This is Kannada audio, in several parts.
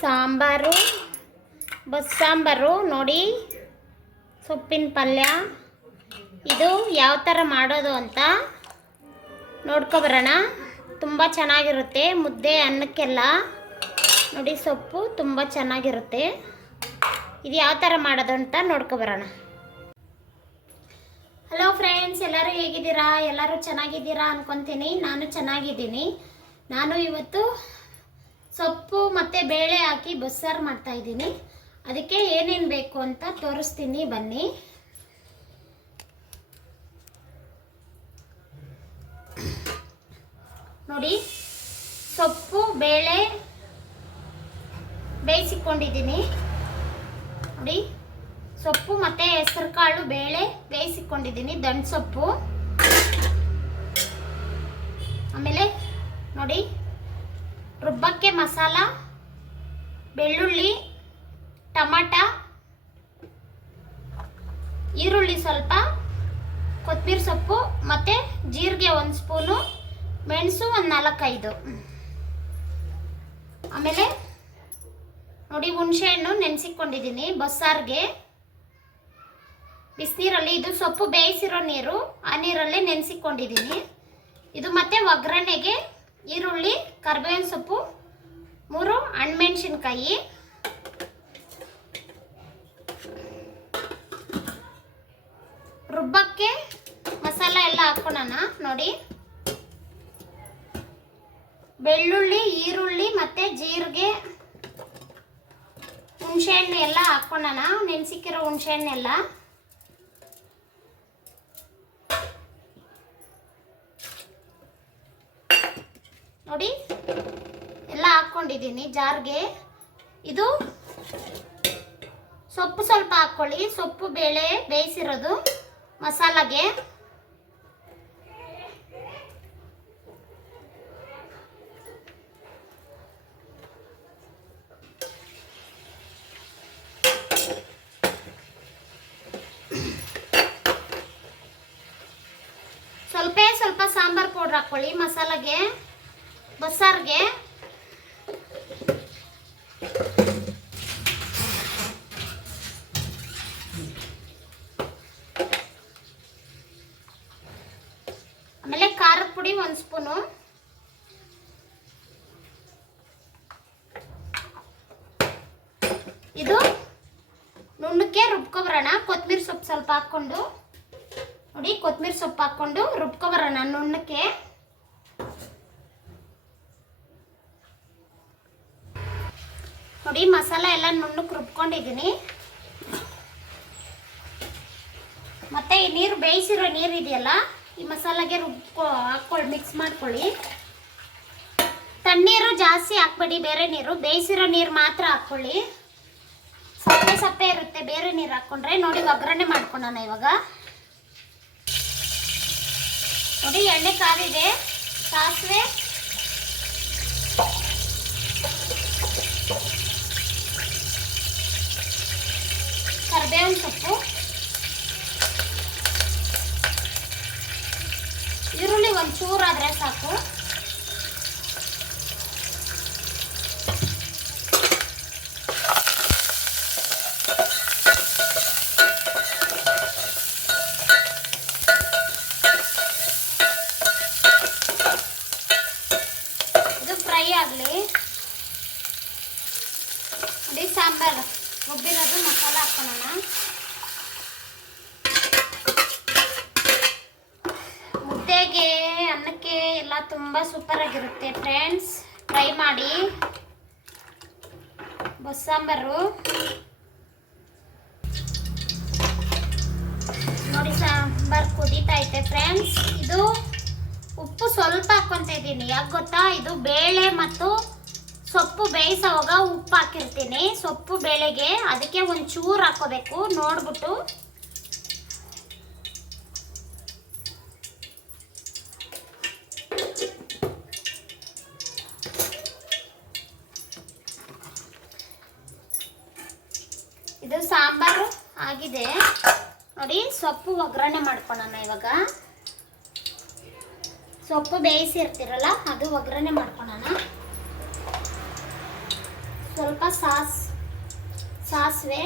ಸಾಂಬಾರು, ಬಸ್ಸಾಂಬಾರು ನೋಡಿ, ಸೊಪ್ಪಿನ ಪಲ್ಯ. ಇದು ಯಾವ ಥರ ಮಾಡೋದು ಅಂತ ನೋಡ್ಕೊಬರೋಣ. ತುಂಬ ಚೆನ್ನಾಗಿರುತ್ತೆ, ಮುದ್ದೆ ಅನ್ನಕ್ಕೆಲ್ಲ ನೋಡಿ. ಸೊಪ್ಪು ತುಂಬ ಚೆನ್ನಾಗಿರುತ್ತೆ. ಇದು ಯಾವ ಥರ ಮಾಡೋದು ಅಂತ ನೋಡ್ಕೊಬರೋಣ. ಹಲೋ ಫ್ರೆಂಡ್ಸ್, ಎಲ್ಲರೂ ಹೇಗಿದ್ದೀರಾ? ಎಲ್ಲರೂ ಚೆನ್ನಾಗಿದ್ದೀರಾ ಅನ್ಕೊತೀನಿ. ನಾನು ಚೆನ್ನಾಗಿದ್ದೀನಿ. ನಾನು ಇವತ್ತು ಸೊಪ್ಪು ಮತ್ತು ಬೇಳೆ ಹಾಕಿ ಬಸ್ಸಾರು ಮಾಡ್ತಾಯಿದ್ದೀನಿ. ಅದಕ್ಕೆ ಏನೇನು ಬೇಕು ಅಂತ ತೋರಿಸ್ತೀನಿ, ಬನ್ನಿ. ನೋಡಿ, ಸೊಪ್ಪು ಬೇಳೆ ಬೇಯಿಸಿಕೊಂಡಿದ್ದೀನಿ. ನೋಡಿ, ಸೊಪ್ಪು ಮತ್ತು ಹೆಸರು ಕಾಳು ಬೇಳೆ ಬೇಯಿಸಿಕೊಂಡಿದ್ದೀನಿ, ದಂಟು ಸೊಪ್ಪು. ಆಮೇಲೆ ನೋಡಿ, ರುಬ್ಬಕ್ಕೆ ಮಸಾಲ, ಬೆಳ್ಳುಳ್ಳಿ, ಟಮಾಟ, ಈರುಳ್ಳಿ ಸ್ವಲ್ಪ, ಕೊತ್ತಂಬರಿ ಸೊಪ್ಪು ಮತ್ತು ಜೀರಿಗೆ 1 ಸ್ಪೂನು, ಮೆಣಸು 4-5. ಆಮೇಲೆ ನೋಡಿ, ಹುಣಸೆಹಣ್ಣು ನೆನೆಸಿಕೊಂಡಿದ್ದೀನಿ ಬಸ್ಸಾರಿಗೆ ಬಿಸಿನೀರಲ್ಲಿ. ಇದು ಸೊಪ್ಪು ಬೇಯಿಸಿರೋ ನೀರು, ಆ ನೀರಲ್ಲೇ ನೆನೆಸಿಕೊಂಡಿದ್ದೀನಿ. ಇದು ಮತ್ತೆ ಒಗ್ಗರಣೆಗೆ ಈರುಳ್ಳಿ, ಕರಿಬೇವಿನ ಸೊಪ್ಪು, 3 ಹಣ್ಣುಮೆಣಸಿನ್ಕಾಯಿ. ರುಬ್ಬಕ್ಕೆ ಮಸಾಲ ಎಲ್ಲ ಹಾಕೋಣ. ನೋಡಿ, ಬೆಳ್ಳುಳ್ಳಿ, ಈರುಳ್ಳಿ ಮತ್ತು ಜೀರಿಗೆ, ಹುಣಸೆಹಣ್ಣು ಎಲ್ಲ ಹಾಕೋಣ, ನೆನೆಸಿಕ್ಕಿರೋ ಹುಣಸೆಹಣ್ಣೆಲ್ಲ. ನೋಡಿ, ಎಲ್ಲ ಹಾಕ್ಕೊಂಡಿದ್ದೀನಿ ಜಾರ್ಗೆ. ಇದು ಸೊಪ್ಪು ಸ್ವಲ್ಪ ಹಾಕ್ಕೊಳ್ಳಿ, ಸೊಪ್ಪು ಬೇಳೆ ಬೇಯಿಸಿರೋದು ಮಸಾಲಾಗೆ. ಸ್ವಲ್ಪ ಸಾಂಬಾರ್ ಪೌಡ್ರ್ ಹಾಕ್ಕೊಳ್ಳಿ ಮಸಾಲಾಗೆ, ಬಸ್ಸಾರಿಗೆ. ಆಮೇಲೆ ಖಾರದ ಪುಡಿ 1 ಸ್ಪೂನು. ಇದು ನುಣ್ಣಕ್ಕೆ ರುಬ್ಕೊಬರೋಣ. ಕೊತ್ತಂಬರಿ ಸೊಪ್ಪು ಸ್ವಲ್ಪ ಹಾಕ್ಕೊಂಡು, ನೋಡಿ, ಕೊತ್ತಂಬರಿ ಸೊಪ್ಪು ಹಾಕ್ಕೊಂಡು ರುಬ್ಕೊಬರೋಣ ನುಣ್ಣಕ್ಕೆ. ನೋಡಿ, ಮಸಾಲ ಎಲ್ಲ ನುಣ್ಣಕ್ಕೆ ರುಬ್ಕೊಂಡಿದ್ದೀನಿ. ಮತ್ತೆ ಈ ನೀರು, ಬೇಯಿಸಿರೋ ನೀರು ಇದೆಯಲ್ಲ, ಈ ಮಸಾಲಾಗೆ ಹಾಕ್ಕೊಳ್ಳಿ, ಮಿಕ್ಸ್ ಮಾಡ್ಕೊಳ್ಳಿ. ತಣ್ಣೀರು ಜಾಸ್ತಿ ಹಾಕ್ಬೇಡಿ, ಬೇರೆ ನೀರು, ಬೇಯಿಸಿರೋ ನೀರು ಮಾತ್ರ ಹಾಕ್ಕೊಳ್ಳಿ. ಸಪ್ಪೆ ಸಪ್ಪೆ ಇರುತ್ತೆ ಬೇರೆ ನೀರು ಹಾಕ್ಕೊಂಡ್ರೆ. ನೋಡಿ, ಒಗ್ಗರಣೆ ಮಾಡ್ಕೊಳ್ಳೋಣ ಇವಾಗ. ನೋಡಿ, ಎಣ್ಣೆ ಕಾದಿದೆ. ಸಾಸಿವೆ, ಕರಿಬೇವಿನ ಸೊಪ್ಪು, ಈರುಳ್ಳಿ 1 ಚೂರು ಆದರೆ ಸಾಕು. ಇದು ಫ್ರೈ ಆಗಲಿ. ನೋಡಿ, ಸಾಂಬಾರು ರುಬ್ಬಿರೋದು ಮಸಾಲ ಹಾಕೋಣ. ಮುದ್ದೆಗೆ, ಅನ್ನಕ್ಕೆ ಎಲ್ಲ ತುಂಬ ಸೂಪರ್ ಆಗಿರುತ್ತೆ ಫ್ರೆಂಡ್ಸ್. ಟ್ರೈ ಮಾಡಿ. ಬಸ್ಸಾಂಬಾರು ನೋಡಿ, ಸಾಂಬಾರು ಕುದೀತಾ ಐತೆ ಫ್ರೆಂಡ್ಸ್. ಇದು ಉಪ್ಪು ಸ್ವಲ್ಪ ಹಾಕ್ಕೊತಾ ಇದ್ದೀನಿ. ಯಾಕೆ ಗೊತ್ತಾ, ಇದು ಬೇಳೆ ಮತ್ತು ಸೊಪ್ಪು ಬೇಯಿಸೋವಾಗ ಉಪ್ಪು ಹಾಕಿರ್ತೀನಿ ಸೊಪ್ಪು ಬೇಳೆಗೆ, ಅದಕ್ಕೆ 1 ಚೂರು ಹಾಕೋಬೇಕು ನೋಡ್ಬಿಟ್ಟು. ಇದು ಸಾಂಬಾರು ಆಗಿದೆ ನೋಡಿ. ಸೊಪ್ಪು ಒಗ್ಗರಣೆ ಮಾಡ್ಕೊಳ್ಳೋಣ ಇವಾಗ. ಸೊಪ್ಪು ಬೇಯಿಸಿರ್ತೀರಲ್ಲ ಅದು ಒಗ್ಗರಣೆ ಮಾಡ್ಕೊಳ್ಳೋಣ. ಸ್ವಲ್ಪ ಸಾಸಿವೆ,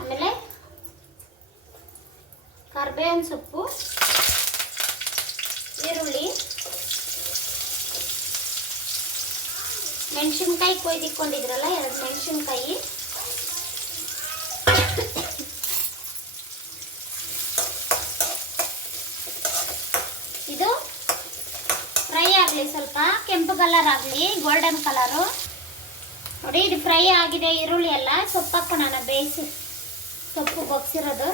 ಆಮೇಲೆ ಕರಿಬೇವಿನ ಸೊಪ್ಪು, ಈರುಳ್ಳಿ, ಮೆಣಸಿನ್ಕಾಯಿ ಕೊಯ್ದಿಕ್ಕೊಂಡಿದ್ರಲ್ಲ 2 ಮೆಣಸಿನ್ಕಾಯಿ, ಇದು ಫ್ರೈ ಆಗಲಿ, ಸ್ವಲ್ಪ ಕೆಂಪು ಕಲರ್ ಆಗಲಿ, ಗೋಲ್ಡನ್ ಕಲರು. ನೋಡಿ ಇದು ಫ್ರೈ ಆಗಿದೆ ಈರುಳ್ಳಿ ಎಲ್ಲ. ಸೊಪ್ಪು ಹಾಕೋಣ, ಬೇಯಿಸಿ ಸೊಪ್ಪು ಬಗ್ಸಿರೋದು.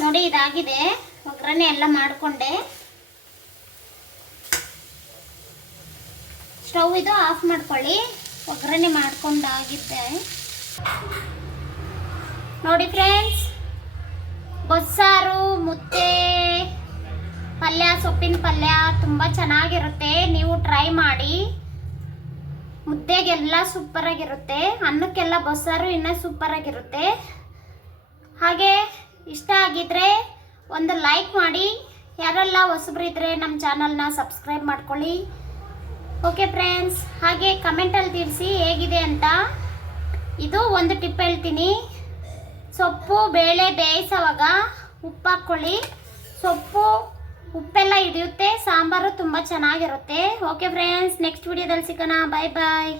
ನೋಡಿ ಇದಾಗಿದೆ, ಒಗ್ಗರಣೆ ಎಲ್ಲ ಮಾಡಿಕೊಂಡೆ. ಸ್ಟವ್ ಇದು ಆಫ್ ಮಾಡ್ಕೊಳ್ಳಿ. ಒಗ್ಗರಣೆ ಮಾಡ್ಕೊಂಡಾಗಿದ್ದೆ. ನೋಡಿ ಫ್ರೆಂಡ್ಸ್, ಬಸ್ಸಾರು, ಮುದ್ದೆ, ಪಲ್ಯ, ಸೊಪ್ಪಿನ ಪಲ್ಯ ತುಂಬ ಚೆನ್ನಾಗಿರುತ್ತೆ. ನೀವು ಟ್ರೈ ಮಾಡಿ. ಮುದ್ದೆಗೆಲ್ಲ ಸೂಪರಾಗಿರುತ್ತೆ, ಅನ್ನಕ್ಕೆಲ್ಲ ಬಸ್ಸಾರು ಇನ್ನೂ ಸೂಪರಾಗಿರುತ್ತೆ. ಹಾಗೆ ಇಷ್ಟ ಆಗಿದ್ರೆ ಒಂದು ಲೈಕ್ ಮಾಡಿ. ಯಾರೆಲ್ಲ ಹೊಸಬರಿದ್ರೆ ನಮ್ಮ ಚಾನಲ್ನ ಸಬ್ಸ್ಕ್ರೈಬ್ ಮಾಡ್ಕೊಳ್ಳಿ. ಓಕೆ ಫ್ರೆಂಡ್ಸ್, ಹಾಗೆ ಕಮೆಂಟಲ್ಲಿ ತಿಳಿಸಿ ಹೇಗಿದೆ ಅಂತ. ಇದು ಒಂದು ಟಿಪ್ ಹೇಳ್ತೀನಿ, ಸೊಪ್ಪು ಬೇಳೆ ಬೇಯಿಸೋವಾಗ ಉಪ್ಪು ಹಾಕ್ಕೊಳ್ಳಿ. ಉಪ್ಪೆಲ್ಲ ಹಿಡಿಯುತ್ತೆ, ಸಾಂಬಾರು ತುಂಬ ಚೆನ್ನಾಗಿರುತ್ತೆ. ಓಕೆ ಫ್ರೆಂಡ್ಸ್, ನೆಕ್ಸ್ಟ್ ವಿಡಿಯೋದಲ್ಲಿ ಸಿಗೋಣ. ಬಾಯ್ ಬಾಯ್.